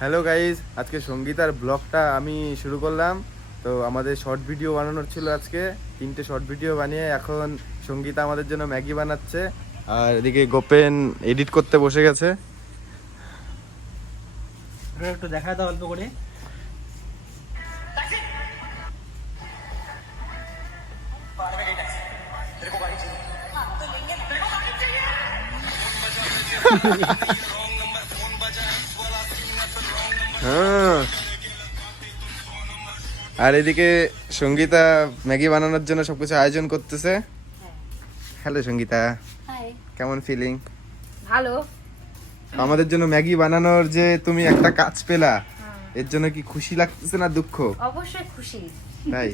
Hello guys আজকে সঙ্গীতার ব্লগটা আমি শুরু করলাম। তো আমাদের শর্ট ভিডিও বানানোর ছিল আজকে। তিনটে শর্ট ভিডিও বানিয়ে এখন সঙ্গীতা আমাদের জন্য ম্যাগি বানাচ্ছে। আর এদিকে গোপেন এডিট করতে বসে গেছে। একটু দেখা দাও অল্প করে। হ্যাঁ। আর এদিকে সঙ্গীতা ম্যাগি বানানোর জন্য সবকিছু আয়োজন করতেছে। হ্যালো সঙ্গীতা। কেমন ফিলিং ভালো। আমাদের জন্য ম্যাগি বানানোর যে তুমি একটা কাজ পেলা এর জন্য কি খুশি লাগতেছে না দুঃখ? অবশ্যই খুশি। তাই?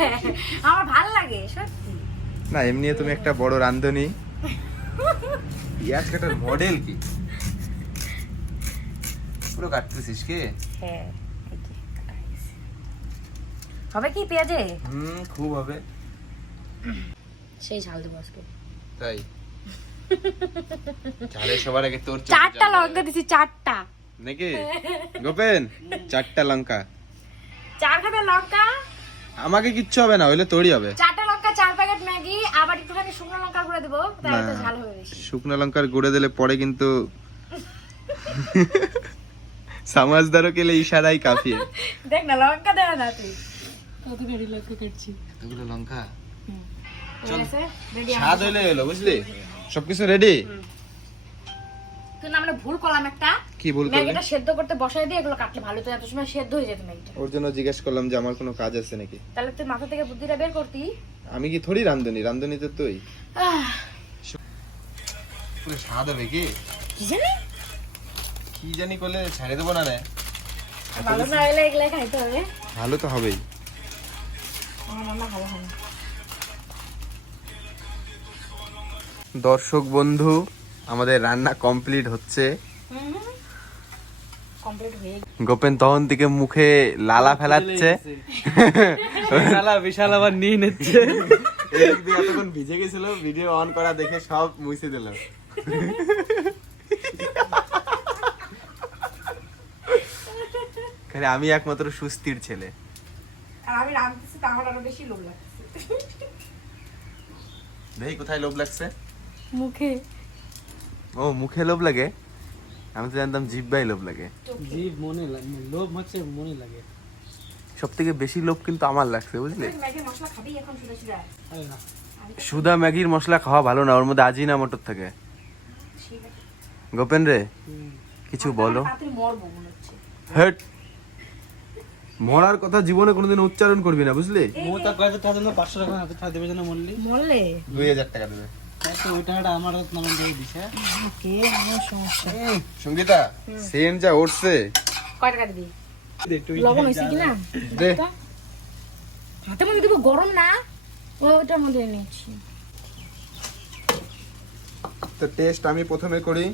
আমার ভালো লাগে সত্যি। না এমনি তুমি একটা বড় রান্ধনী কাটার মডেল কি? পুরো কাটতেছিস কি? হ্যাঁ। হবে কি পেঁয়াজে? হুম খুব হবে। সেই ঝাল দেবো আজকে। তাই? ঝালে সবার আগে তোর চারটা লঙ্কা দিছি চারটা। নাকি? গোপেন? চারটা লঙ্কা। চার খাবে লঙ্কা? আমাকে কিচ্ছু হবে না হইলে তোরই হবে। চারটা লঙ্কা চার প্যাকেট ম্যাগি আবার একটুখানি শুকনো লঙ্কা করে দেবো তাহলে তো ঝাল হবে শুকনো লঙ্কার গুঁড়ে দিলে পরে কিন্তু সমাজদারও কেলে ইশারাই কাফি দেখ না লঙ্কা দেয় না তুই। কতগুলো লঙ্কা কাটছি। এতগুলো লঙ্কা? চল। স্বাদ হইলে বুঝলি? সবকিছু রেডি তুই না আমরা ভুল করলাম একটা। কি ভুল করলি? ম্যাগিটা সেদ্ধ করতে বসাই দিয়ে এগুলো কাটলে ভালো তো এত সময় সেদ্ধ হয়ে যেত ম্যাগিটা। ওর জন্য জিজ্ঞেস করলাম যে আমার কোনো কাজ আছে নাকি? তাহলে তুই মাথা থেকে বুদ্ধিটা বের করতি। আমি কি থোড়ি রান্ধনি রান্ধনি তো তুই। পুরো স্বাদ হবে কি? কি জানি? কি জানি করলে ছেড়ে দেবো না রে? ভালো না হলে এগুলাই খাইতে হবে। ভালো তো হবেই। দর্শক বন্ধু আমাদের রান্না কমপ্লিট হচ্ছে। গোপেন তখন থেকে মুখে লালা ফেলাচ্ছে। বিশালা বিশাল আবার নিয়ে নিচ্ছে। এতক্ষণ ভিজে গেছিল ভিডিও অন করা দেখে সব মুছে দিল। খালি আমি একমাত্র সুস্থির ছেলে। আর আমি রাঁধতেছি তা আমার আরও বেশি লোভ লাগছে দেখি কোথায় লোভ লাগছে? মুখে। ও মুখে লোভ লাগে? আমি তো জানতাম জিব্বাই লোভ লাগে। জীব মনে লাগে লোভ হচ্ছে মনে লাগে। সব থেকে বেশি লোভ কিন্তু আমার লাগছে বুঝলি? ম্যাগির মশলা খাবি এখন সুদা সুদা? আরে না। সুদা ম্যাগির মশলা খাওয়া ভালো না ওর মধ্যে আজিনা মটর থাকে। গোপেন রে? কিছু বলো। তাড়াতাড়ি মরবো মনে হচ্ছে। হেট। মরার কথা জীবনে কোনোদিন উচ্চারণ করবি না বুঝলি? তার জন্য পাঁচশো টাকা হাতে টাকা দেবে যেন মরলি। মরলে? দুই হাজার টাকা দেবে। সঙ্গীতা যা উঠছে। কয় টাকা লবণ হয়েছে কিনা? মধ্যে গরম না। ওটার মধ্যে নিচ্ছি তো টেস্ট আমি প্রথমে করি।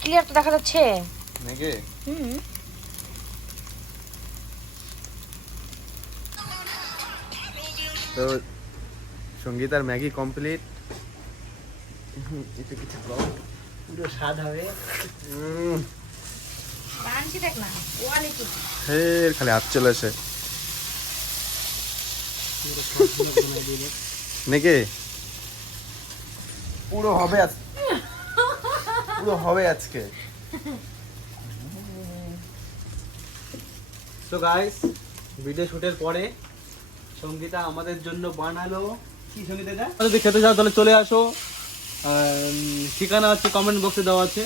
ক্লিয়ার তো দেখা যাচ্ছে। নাকি? হুম। তো সঙ্গীতার ম্যাগি কমপ্লিট এটা কিছু কম পুরো স্বাদ হবে। বানছি দেখ না কোয়ালিটি ফের খালি হাত চলে আসে। নাকি? পুরো হবে আজ পুরো হবে আজকে। তো গাইস ভিডিও শুটের পরে সঙ্গীতা আমাদের জন্য বানালো। কি সঙ্গীতা যদি খেতে যাও তাহলে চলে আসো। ঠিকানা হচ্ছে কমেন্ট বক্সে দেওয়া আছে।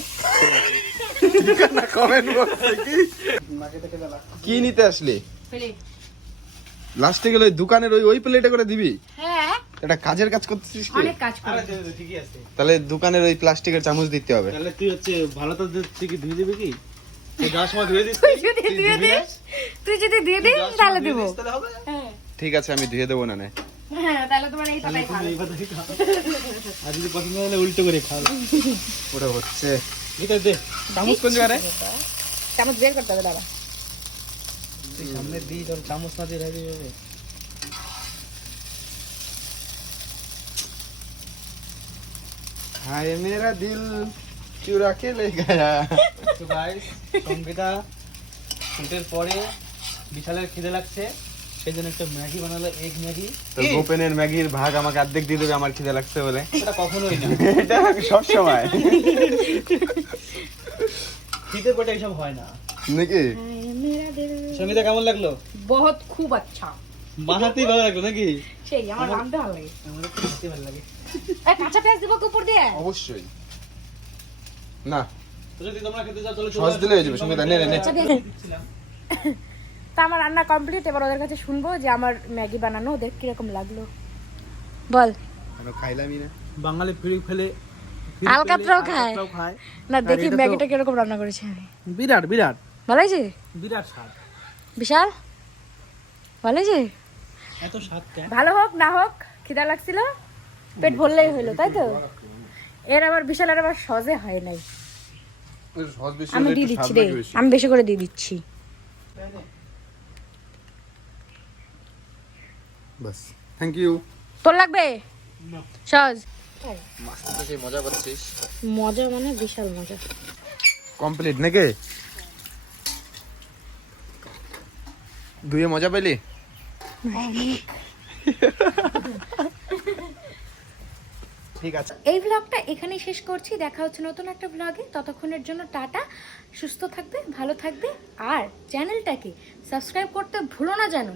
কমেন্ট বক্সে কি? কি নিতে আসলি? লাস্টে গেলে ওই দোকানের ওই ওই প্লেটে করে দিবি? হ্যাঁ। এটা কাজের কাজ করতেছিস কি? অনেক কাজ করে। ঠিকই আছে। তাহলে দোকানের ওই প্লাস্টিকের চামচ দিতে হবে। তাহলে তুই হচ্ছে ভালো তো তুই কি ধুয়ে দিবি কি? তুই যাওয়ার সময় ধুয়ে দিস। তুই যদি দিয়ে দিস তুই যদি দিয়ে দিস তাহলে দেবো। তাহলে হবে। হ্যাঁ। ঠিক আছে আমি ধুয়ে দেবো না নে। হ্যাঁ তাহলে তোমার এই তাহলে টাকাই তুমি ভালো এইবার দেখি খাও। আর যদি পছন্দ হলে উল্টো করে খাও ওটা হচ্ছে ঠিক আছে দে চামচ কোন জায়গায় চামচ বের করতে হবে দাদা তুই সামনে দিই তোর চামচ না দিয়ে রাখবি এভাবে। हाय मेरा दिल চুরা কে লে গায়া তো গাইস সঙ্গীতা শুটের পরে বিশালের খিদে লাগছে সেই জন্য একটা ম্যাগি বানালো এগ ম্যাগি। তো গোপেনের ম্যাগির ভাগ আমাকে অর্ধেক দিয়ে দেবে আমার খিদে লাগছে বলে। এটা কখনোই না। এটা সব সময়। খিদের পেটে এইসব হয় না। নাকি? সঙ্গীতা কেমন লাগল? বহুত খুব আচ্ছা। বানাতেই ভালো লাগল নাকি? সেই আমার ভালো লাগে। আমারও খুব খেতে ভালো লাগে। এই কাঁচা পেঁয়াজ দিব উপর দিয়ে? অবশ্যই। না। যদি তোমরা খেতে চাও তাহলে সস দিলে হয়ে যাবে সঙ্গীতা নে নে নে। আচ্ছা, তা আমার রান্না কমপ্লিট এবার ওদের কাছে শুনব যে আমার ম্যাগি বানানো ওদের কীরকম লাগল। বল। খাইলামই না। বাঙালি ফিরি ফেলে আলকাতরাও খায়। না দেখি ম্যাগিটা কীরকম রান্না করেছে। আমি বিরাট বিরাট। ভালো হয়েছে? বিরাট স্বাদ। বিশাল? ভালো হয়েছে? এত স্বাদ কেন? ভালো হোক না হোক খিদা লাগছিল। পেট ভরলেই হইল তাই তো? এর আবার বিশালের আবার সহজে হয় নাই। আমি দিয়ে দিচ্ছি রে আমি বেশি করে দিয়ে দিচ্ছি। বাস। থ্যাংক ইউ তোর লাগবে? না। সহজ। মাছ থেকে মজা পাচ্ছিস। মজা মানে বিশাল মজা। কমপ্লিট নাকি? দুয়ে মজা পেলি ঠিক আছে। এই ব্লগটা এখানেই শেষ করছি। দেখা হচ্ছে নতুন একটা ব্লগে ততক্ষণের জন্য টাটা। সুস্থ থাকবে ভালো থাকবে। আর চ্যানেলটাকে সাবস্ক্রাইব করতে ভুলো না জানো